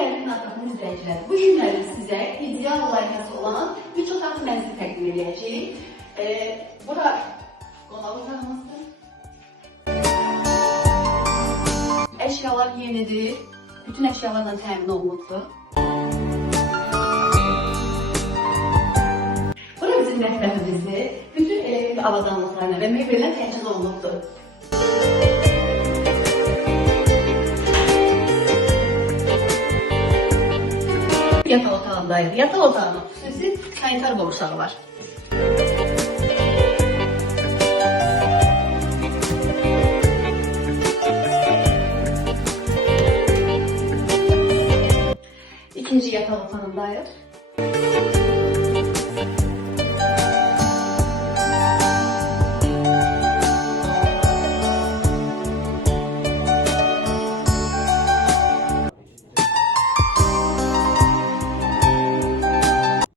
dəyərli narahatlı izləyicilər, bu günləri sizə ideal layihəsi olan 3 otaqlı mənzil təqdim edəcəyik. Bura qonaq otağımızdır. Əşyalar yenidir, bütün əşyalarla təmin olunubdur. Bura bizim mətbəximizdir, bütün elektrik avadanlıqlarına və mebellər təchiz olunubdur. Yataq otağındayıq. Yataq otağının xüsusi sanitar qovuşağı var. İkinci yataq otağındayıq.